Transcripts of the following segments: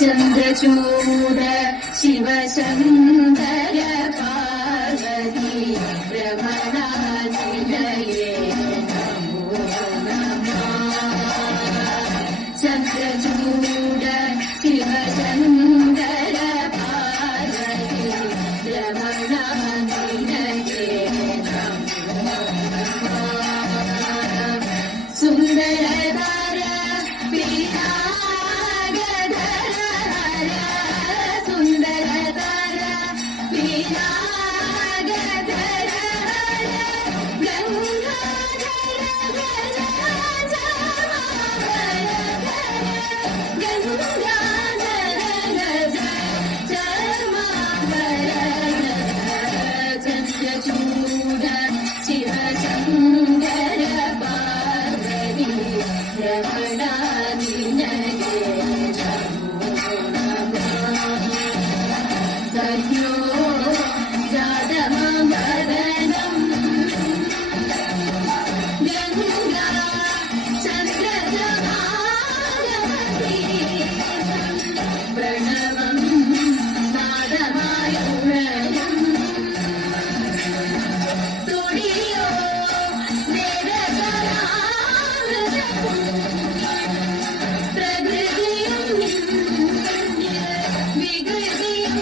ചന്ദ്രചൂഡ ശിവശങ്കര പാർവതി രമണാനിലയേ നമോ നമഃ. ചന്ദ്രചൂഡ ശിവശങ്കര പാർവതി രമണാനിലയേ നമോ നമഃ. സുന്ദരധര വിനായകധര സുന്ദരധര വിനായകധര ഗംഗാധര ചന്ദ്രചൂഡ ശിവശങ്കര പാർവതി രമണാനിലയേ നമോ നമഃ. സഖ്യോ ജാതമംഗലം ഗംഗാ ചന്ദ്രജാതവതി പ്രണവം നാദമായുഴലും തുടിയോ പ്രകൃതിയും വികൃതിയും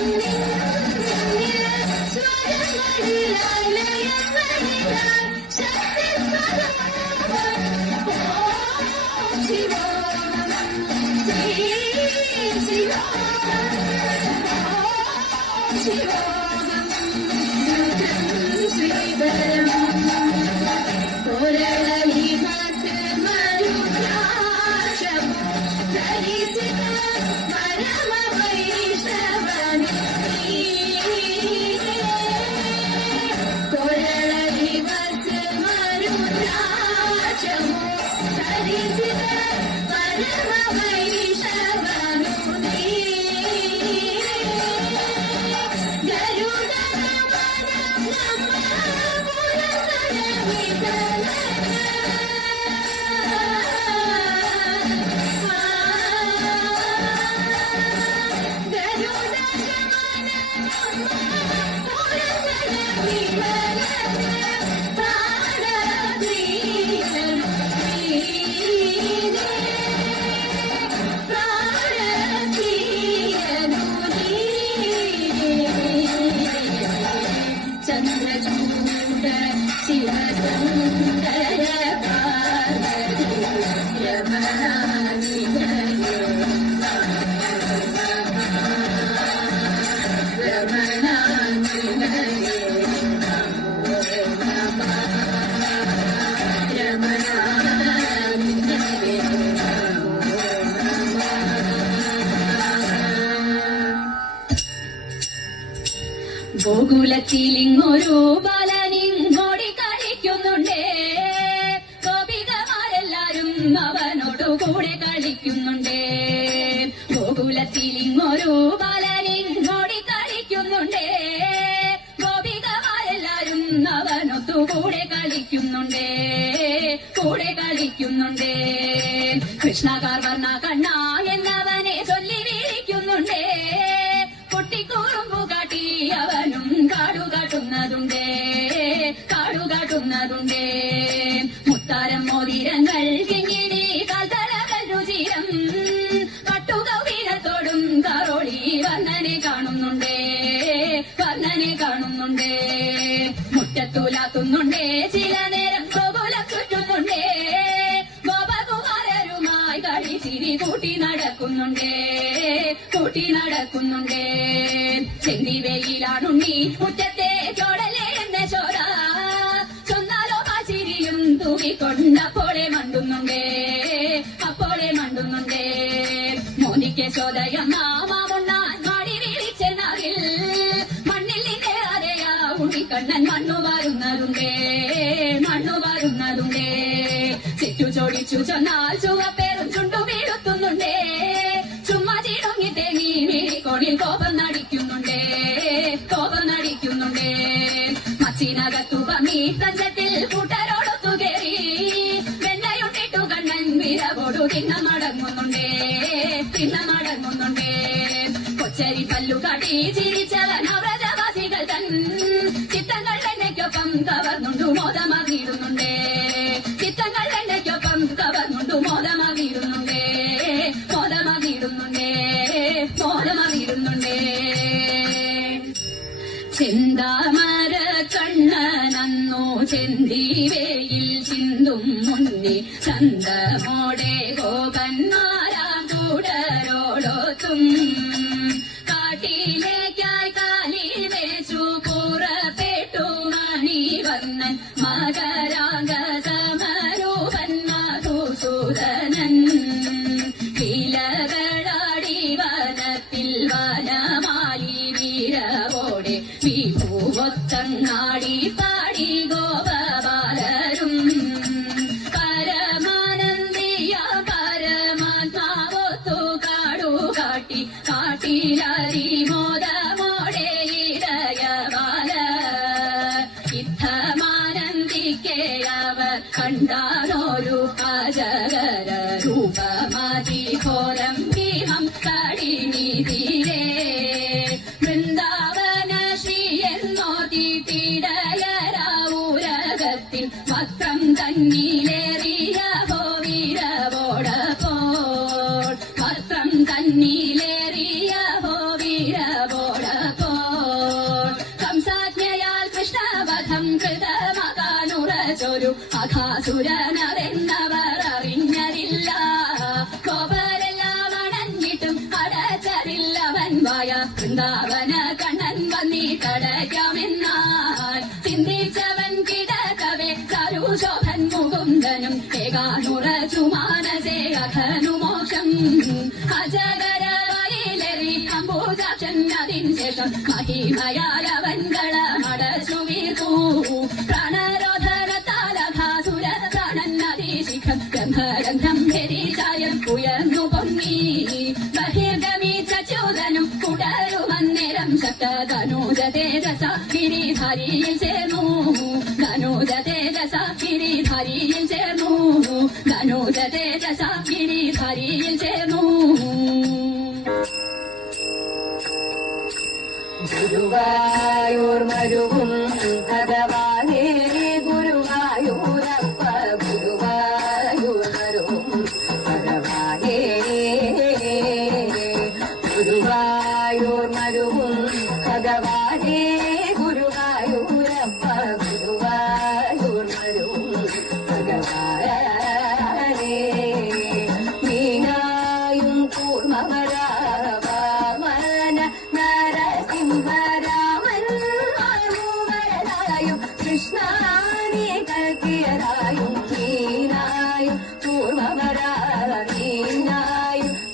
ചന്ദ്രചൂഡ ശിവശങ്കര പാർവതി രമണാനിലയേ രമണാനിലയേ നമോ നമഃ. രമണാനിലയേ നമോ നമഃ. ഗോകുലത്തിലിങ്ങൊരു ബാലനിങ്ങോടി കളിക്കുന്നുണ്ടേ, ഗോപികമാരെല്ലാരും അവനോടു കൂടെ കളിക്കുന്നുണ്ടേ. ഗോകുലത്തിലിങ്ങൊരു ബാലനിങ്ങോടി കളിക്കുന്നുണ്ടേ, ഗോപികമാരെല്ലാരും അവനൊത്തു കൂടെ കളിക്കുന്നുണ്ടേ, കൂടെ കളിക്കുന്നുണ്ടേ. കൃഷ്ണകാർവർണ കണ്ണ എന്നവനെ ചൊല്ലി വിളിക്കുന്നുണ്ടേ, കുട്ടിക്കൂറുമ്പു കാട്ടി അവനും കാടുകാട്ടുന്നതുണ്ടേ, കാടുകാട്ടുന്നതുണ്ടേ. മുത്താരം മോതിരങ്ങൾ കിങ്ങിണി കാൽത്തലകൾ രുചിരം പട്ടുകൗവീരത്തോടും കാറോളി വർണ്ണനെ കാണുന്നുണ്ടേ, വർണ്ണനെ കാണുന്നുണ്ടേ. മുറ്റത്തുലാത്തുന്നുണ്ടേ, ചില നേരം ഗോകുലം ചുറ്റുന്നുണ്ടേ, ഗോപകുമാരരുമായി കളിച്ചിരി കൂട്ടി നടക്കുന്നുണ്ടേ, കൂട്ടി നടക്കുന്നുണ്ടേ. ചെന്തിവെയിലാണുണ്ണി മുറ്റത്തെ ചോടലേ എന്ന ചോര ചൊന്നാലോ ആശിരിയും തൂക്കിക്കൊണ്ടപ്പോളെ മണ്ടുന്നുണ്ടേ, അപ്പോളെ മണ്ടുന്നുണ്ടേ. മോനിക്ക് ചോദയമ്മ മാമുണ്ണാൻ മാടി വിളിച്ചെന്നാകിൽ മണ്ണിൽ നിന്നേറിയാ ഉണ്ണിക്കണ്ണൻ മണ്ണു വാരുന്നതുണ്ടേ, മണ്ണു വാരുന്നതുണ്ടേ. ചുറ്റു ചോടിച്ചു ചൊന്നാൽ ചുവപ്പേറും ചുണ്ടു വീടുത്തുന്നുണ്ടേ, ചുമ്മാ ചീടുങ്ങി തേങ്ങി വീടിക്കോണിൽ കോപം നടിക്കുന്നുണ്ടേ, കോപം നടിക്കുന്നുണ്ടേ. മച്ചിനകത്തു പമ്മി തഞ്ചത്തിൽ കൂട്ടരോടൊത്തു കയറി വെണ്ണയുണ്ടിട്ടു കണ്ണൻ വിരവോടു തിന്ന മടങ്ങുന്നുണ്ടേ, തിന്ന മടങ്ങുന്നുണ്ടേ. ചെരി പല്ലുകാട്ടി ചിരിച്ചവൻ വ്രജവാസികൾ തൻ ചിത്തങ്ങൾ എന്നയ്ക്കൊപ്പം കവർന്നുണ്ടു മോദമാകിയിടുന്നുണ്ടേ. ചിത്തങ്ങൾ എന്നയ്ക്കൊപ്പം കവർന്നുണ്ടു മോദമാകിയിടുന്നുണ്ടേ. മോദമാകിയിടുന്നുണ്ടേ. മോദമാകിയിടുന്നുണ്ടേ. ചെന്താമര കണ്ണനന്നു ചെന്തിവേയിൽ ചിന്തും മുന്നി ചന്തമോടെ ഗോപന്മാരാം കൂടരോടൊത്തും കാട്ടിലേക്കായി കാലിൽ വെച്ചു പുറപ്പെട്ടു മണിവർണ്ണൻ മകരാംഗ സമരൂപൻ മധുസൂദനൻ. കിലകളാടി വനത്തിൽ വനമാലി വീരവോടെ വിഭൂവൊത്തങ്ങാടി പാടി ഗോപബാലരും പരമാനന്ദിയ പരമാത്മാവൊത്തു കാടുകാട്ടി കാട്ടിലതി മോദമോടെ ഇടയബാല ഇത്തമാനന്ദിക്കെ അവർ കണ്ടാനൊരു അജഗര രൂപമതി ഘോരം ഭീമം കടിനീതിരേ. വൃന്ദാവന ശ്രീ എന്നോ തീട്ടിടയരാവുരകത്തിൽ വക്രം തന്നിലേറിയ വീരവോടപ്പോൾ വക്രം തന്നിലേറിയ വീരവോടപ്പോൾ കംസാജ്ഞയാൽ കൃഷ്ണവധം കൃതമകാനുറച്ചൊരു അഘാസുരനതെന്നവർ അറിഞ്ഞതില്ല. കോപരെല്ലാം അണഞ്ഞിട്ടും അടച്ചതില്ലവൻ വായ. വൃന്ദാവന കണ്ണൻ വന്നിട്ടടയ്ക്കാമെന്നാൽ ചിന്തിച്ചവൻ കിടക്കവേ കരുശോഭൻ മുകുന്ദനും ഏകാനുറച്ചു മാനസേ അഘനുമോക്ഷം. അജഗരവയിലെറി അംബുജാക്ഷൻ അതിന് ശേഷം മഹിമയാലവൻ കളമടച്ചു വീർക്കൂ. പ്രാണരോധനത്താലഘാസുര പ്രാണൻ അതിശിഖം ഗന്ധഗന്ധം ഹരിചായം ഉയർന്നു പൊങ്ങി. ബഹിർഗമിച്ചൂതനും കുടരുമന്നേരം ശക്തധനൂജ തേജസ ഗിരിധാരിയിൽ ചേർന്നു. ധനൂജ തേജസ ഗിരിധാരിയിൽ ചേർന്നു. ധനൂജ തേജസ ഗിരിധാരിയിൽ ചേർന്നു. ഗുരുവായൂർമരുവും ഭഗവാനേ ഗുരുവായൂരപ്പ. ഗുരുവായൂർമരുവും ഭഗവാനേ ഗുരുവായൂർമരുവും ഭഗവാനേ ഗുരുവായൂരപ്പ. ഗുരുവായൂർമരുവും ഭഗവാനേ മീനായും കൂർമ്മവരാമന നരസിംഹരാമൻ മൂവരനായും കൃഷ്ണാനെ കൽക്കിയതായും മീനായും കൂർമ്മവരാമീനായും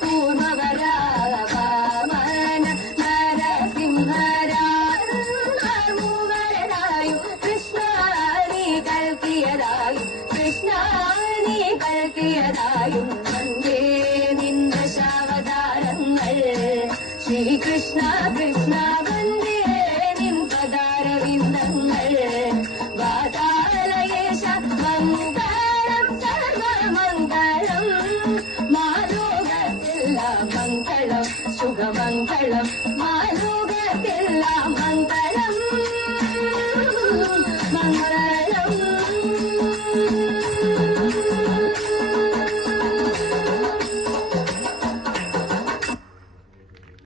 കൂർമ്മവരാമന നരസിംഹരാമൻ മൂവരനായും കൃഷ്ണാനെ കൽക്കിയതായും കൃഷ്ണാനെ കൽക്കിയതായും വന്ദേ നിന്ദശാവതാരങ്ങൾ ശ്രീകൃഷ്ണ കൃഷ്ണ. വന്ദേ നിൻ പദാരവിന്ദങ്ങൾ വാതാലയേശ മംഗളം സർവമംഗളം. മാലോകത്തെല്ലാം മംഗളം ശുഭമംഗളം. മാലോകത്തെല്ലാം മംഗളം